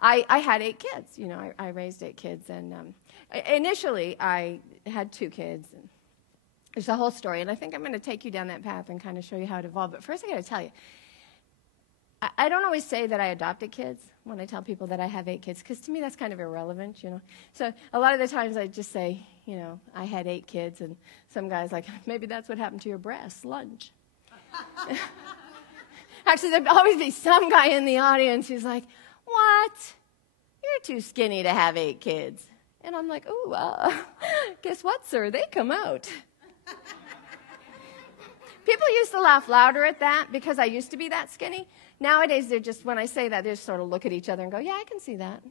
I had 8 kids. You know, I raised 8 kids, and initially I had 2 kids. And there's a whole story, and I think I'm going to take you down that path and kind of show you how it evolved. But first, I got to tell you, I don't always say that I adopted kids when I tell people that I have 8 kids, because to me that's kind of irrelevant, you know. So a lot of the times I just say, you know, I had 8 kids, and some guy's like, maybe that's what happened to your breasts, lunch. Actually, there'd always be some guy in the audience who's like, what? You're too skinny to have 8 kids. And I'm like, ooh, guess what, sir? They come out. People used to laugh louder at that because I used to be that skinny. Nowadays, they're just, when I say that, they just sort of look at each other and go, yeah, I can see that.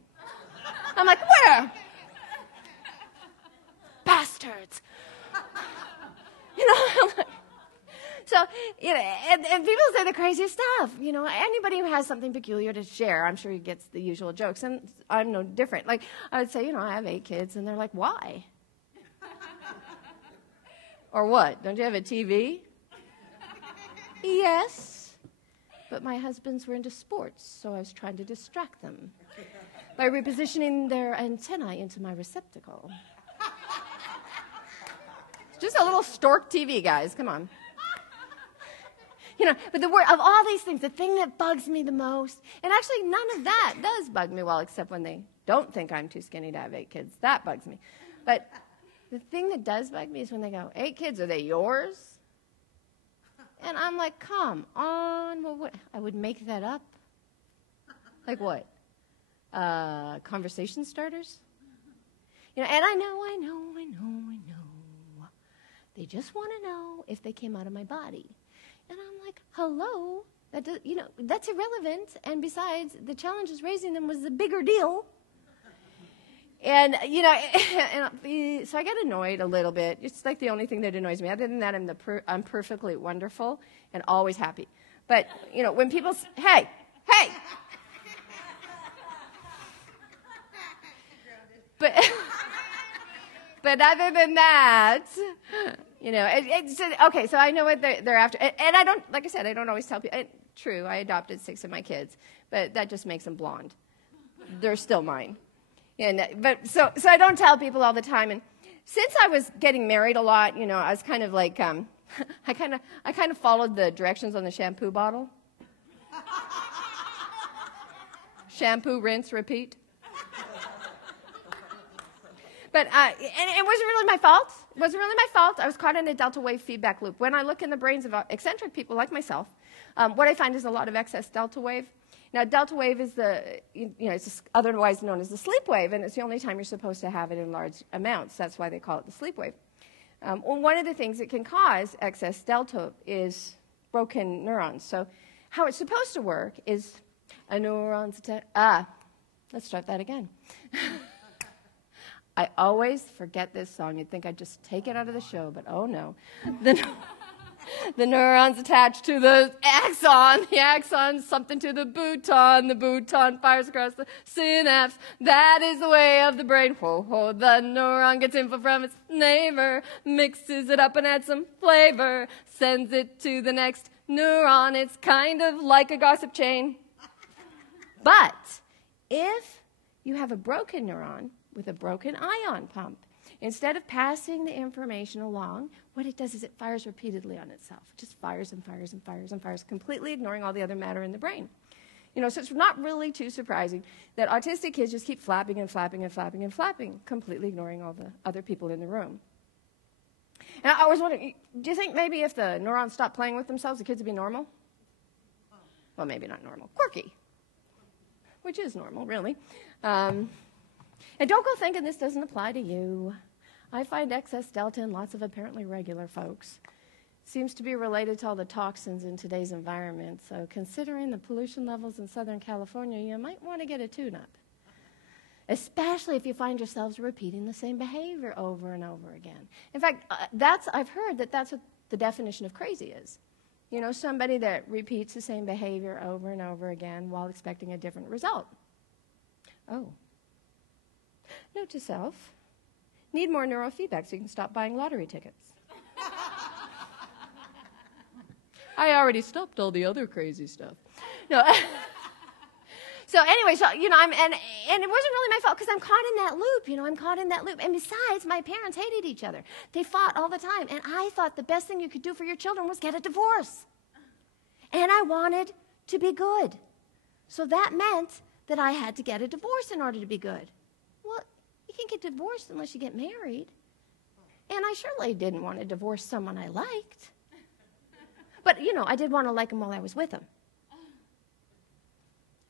I'm like, where? Bastards. You know, so, you know, and people say the craziest stuff. You know, anybody who has something peculiar to share, I'm sure he gets the usual jokes, and I'm no different. Like, I would say, you know, I have 8 kids, and they're like, why? Or what? Don't you have a TV? Yes, but my husbands were into sports, so I was trying to distract them by repositioning their antennae into my receptacle. Just a little stork TV, guys. Come on. You know, but of all these things, the thing that bugs me the most, and actually none of that does bug me well, except when they don't think I'm too skinny to have 8 kids. That bugs me. But the thing that does bug me is when they go, 8 kids, are they yours? And I'm like, come on. Well, what? I would make that up. Like what? Conversation starters? You know, and I know. They just want to know if they came out of my body. And I'm like, hello? That does, you know, that's irrelevant. And besides, the challenge is raising them was the bigger deal. And, you know, so I get annoyed a little bit. It's like the only thing that annoys me. Other than that, I'm perfectly wonderful and always happy. But, you know, when people say, hey. But other than that, you know, it's okay, so I know what they're after. And I don't, like I said, I don't always tell people. True, I adopted 6 of my kids, but that just makes them blonde. They're still mine. So I don't tell people all the time. And since I was getting married a lot, you know, I was kind of like, I kind of followed the directions on the shampoo bottle. Shampoo, rinse, repeat. But and it wasn't really my fault. It wasn't really my fault. I was caught in a delta wave feedback loop. When I look in the brains of eccentric people like myself, what I find is a lot of excess delta wave. Now, delta wave is it's otherwise known as the sleep wave, and it's the only time you're supposed to have it in large amounts. That's why they call it the sleep wave. Well, one of the things that can cause excess delta is broken neurons. So how it's supposed to work is a neuron's let's start that again. I always forget this song. You'd think I'd just take it out of the show, but oh no. The neuron's attached to the axon's something to the bouton fires across the synapse. That is the way of the brain. Whoa, the neuron gets info from its neighbor, mixes it up and adds some flavor, sends it to the next neuron. It's kind of like a gossip chain. But if you have a broken neuron with a broken ion pump, instead of passing the information along, what it does is it fires repeatedly on itself. It just fires and fires and fires and fires, completely ignoring all the other matter in the brain. You know, so it's not really too surprising that autistic kids just keep flapping and flapping and flapping and flapping, completely ignoring all the other people in the room. And I was wondering, do you think maybe if the neurons stopped playing with themselves, the kids would be normal? Well, maybe not normal. Quirky, which is normal, really. And don't go thinking this doesn't apply to you. I find excess delta in lots of apparently regular folks. Seems to be related to all the toxins in today's environment. So considering the pollution levels in Southern California, you might want to get a tune-up. Especially if you find yourselves repeating the same behavior over and over again. In fact, I've heard that that's what the definition of crazy is. You know, somebody that repeats the same behavior over and over again while expecting a different result. Oh. Note to self, need more neurofeedback so you can stop buying lottery tickets. I already stopped all the other crazy stuff. No. So anyway, so, you know, and it wasn't really my fault because I'm caught in that loop, you know, I'm caught in that loop. And besides, my parents hated each other. They fought all the time. And I thought the best thing you could do for your children was get a divorce. And I wanted to be good. So that meant that I had to get a divorce in order to be good. Well, you can't get divorced unless you get married. And I surely didn't want to divorce someone I liked. But, you know, I did want to like him while I was with him.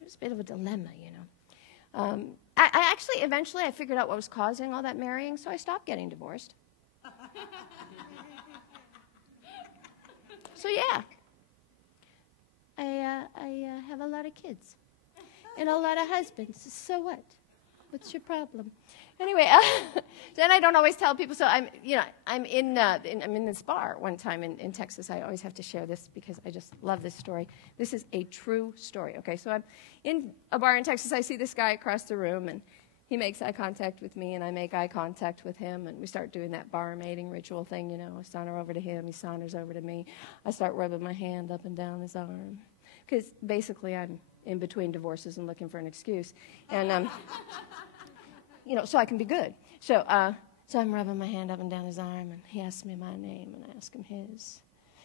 It was a bit of a dilemma, you know. I actually, eventually, I figured out what was causing all that marrying, so I stopped getting divorced. So, yeah. I have a lot of kids and a lot of husbands. So what? What's your problem? Anyway, then I don't always tell people. So I'm in this bar one time in Texas. I always have to share this because I just love this story. This is a true story. Okay, so I'm in a bar in Texas. I see this guy across the room, and he makes eye contact with me, and I make eye contact with him, and we start doing that bar mating ritual thing. You know, I saunter over to him, he saunters over to me. I start rubbing my hand up and down his arm because basically I'm in between divorces and looking for an excuse, and you know, so I can be good. So I'm rubbing my hand up and down his arm, and he asks me my name, and I ask him his.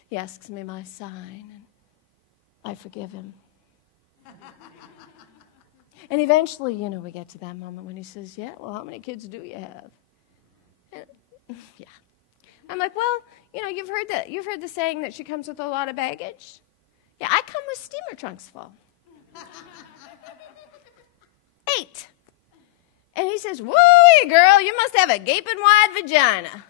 He asks me my sign, and I forgive him. And eventually, you know, we get to that moment when he says, yeah, well, how many kids do you have? And, yeah. I'm like, well, you know, you've heard the saying that she comes with a lot of baggage? Yeah, I come with steamer trunks full. 8. And he says, woo-wee, girl, you must have a gaping wide vagina.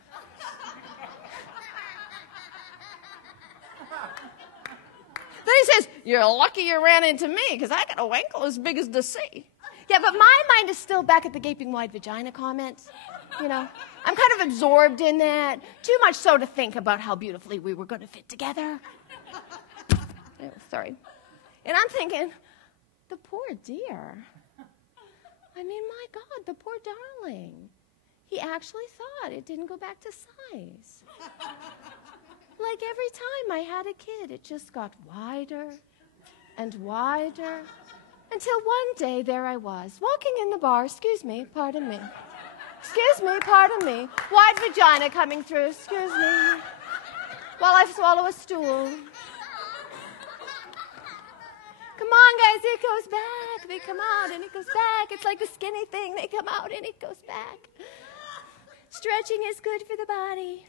Then he says, you're lucky you ran into me, because I got a wankle as big as the sea. Yeah, but my mind is still back at the gaping wide vagina comment. You know, I'm kind of absorbed in that. Too much so to think about how beautifully we were going to fit together. Oh, sorry. And I'm thinking, the poor dear. I mean, my God, the poor darling. He actually thought it didn't go back to size. Like every time I had a kid, it just got wider and wider until one day there I was, walking in the bar. Excuse me, pardon me. Excuse me, pardon me. Wide vagina coming through, excuse me. While I swallow a stool. Come on, guys, it goes back. They come out, and it goes back. It's like the skinny thing. They come out, and it goes back. Stretching is good for the body.